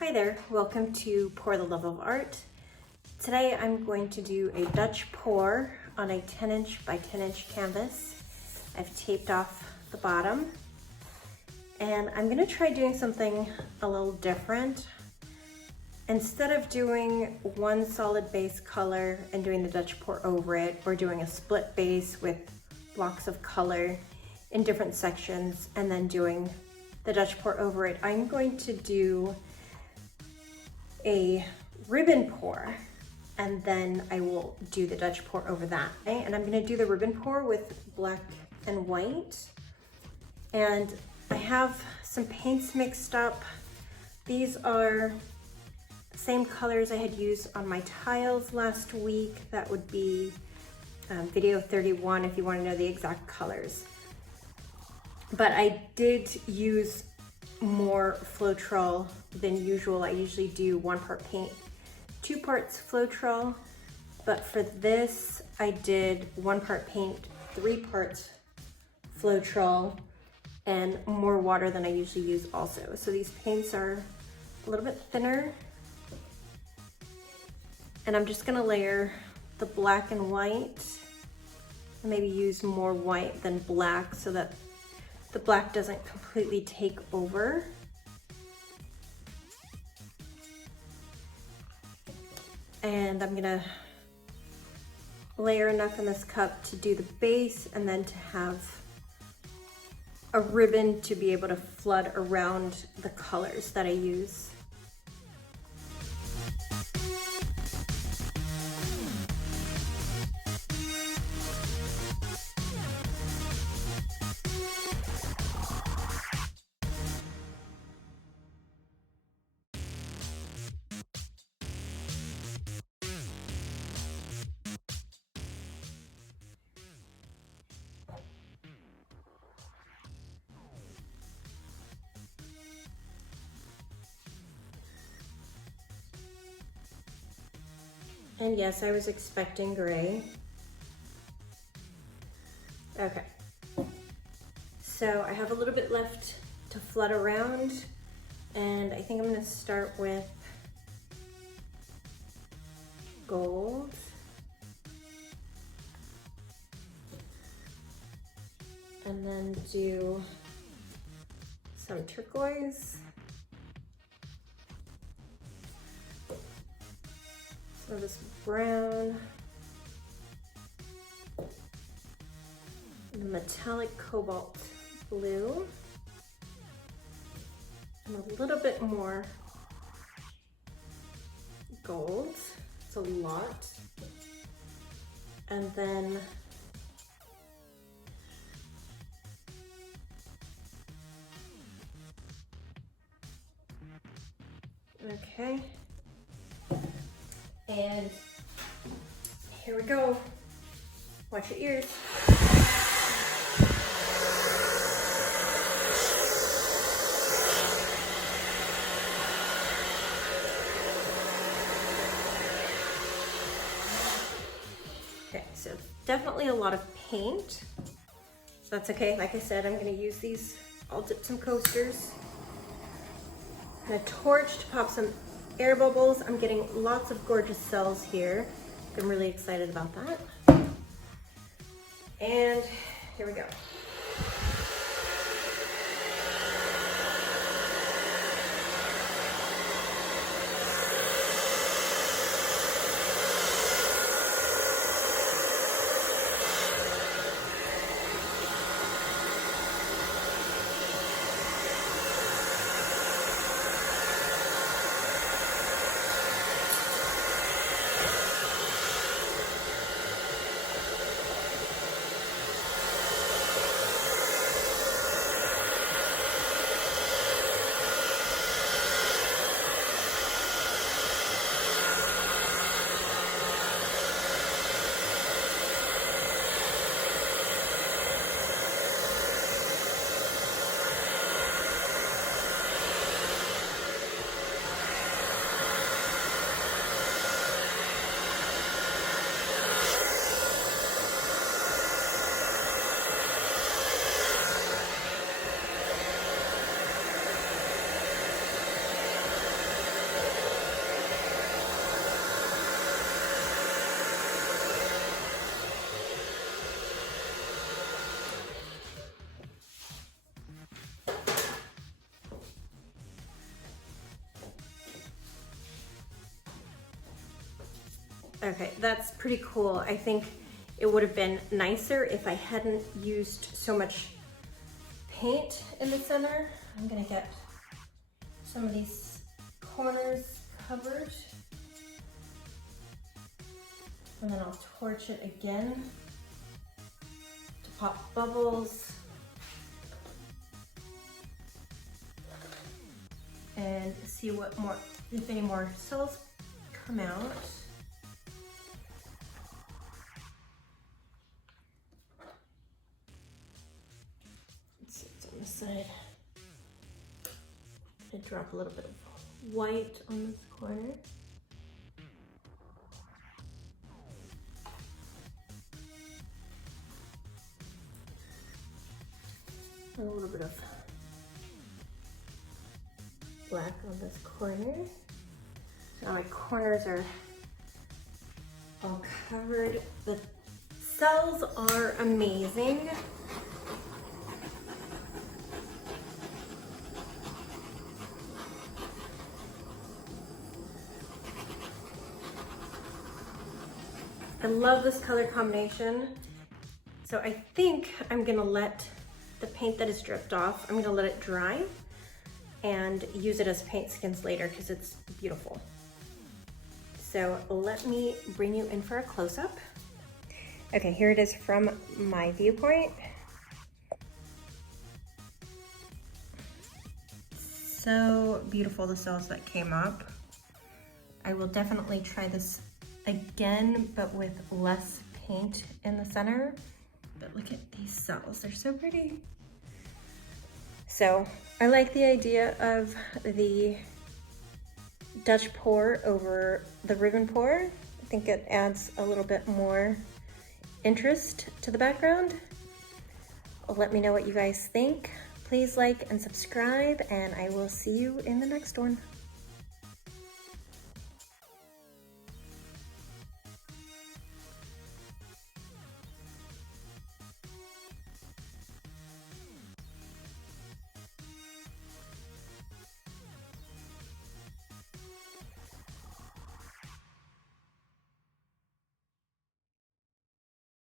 Hi there, welcome to Pour the Love of Art. Today I'm going to do a Dutch pour on a 10-inch by 10-inch canvas. I've taped off the bottom and I'm going to try doing something a little different. Instead of doing one solid base color and doing the Dutch pour over it, we're doing a split base with blocks of color in different sections and then doing the Dutch pour over it. I'm going to do a ribbon pour and then I will do the Dutch pour over that. Okay? And I'm gonna do the ribbon pour with black and white. And I have some paints mixed up. These are the same colors I had used on my tiles last week. That would be video 31 if you wanna know the exact colors. But I did use more Floetrol than usual. I usually do 1 part paint, 2 parts Floetrol, but for this I did 1 part paint, 3 parts Floetrol, and more water than I usually use also. So these paints are a little bit thinner, and I'm just gonna layer the black and white, and maybe use more white than black so that the black doesn't completely take over. And I'm gonna layer enough in this cup to do the base and then to have a ribbon to be able to flood around the colors that I use. And yes, I was expecting gray. Okay. So I have a little bit left to flood around, and I think I'm gonna start with gold. And then do some turquoise. So this brown, the metallic cobalt blue, and a little bit more gold. It's a lot. And then okay. And here we go. Watch your ears. Okay, so definitely a lot of paint. So that's okay. Like I said, I'm gonna use these. I'll dip some coasters and a torch to pop some air bubbles. I'm getting lots of gorgeous cells here. I'm really excited about that. And here we go. Okay, that's pretty cool. I think it would have been nicer if I hadn't used so much paint in the center. I'm gonna get some of these corners covered. And then I'll torch it again to pop bubbles. And see what more, if any more cells come out. Let's see what's on this side. I drop a little bit of white on this corner. A little bit of black on this corner. Now my corners are all covered. The cells are amazing. I love this color combination. So I think I'm gonna let the paint that is dripped off, I'm gonna let it dry and use it as paint skins later because it's beautiful. So let me bring you in for a close-up. Okay, here it is from my viewpoint. So beautiful, the cells that came up. I will definitely try this again, but with less paint in the center. But look at these cells, they're so pretty. So I like the idea of the Dutch pour over the ribbon pour. I think it adds a little bit more interest to the background. Let me know what you guys think. Please like and subscribe, and I will see you in the next one.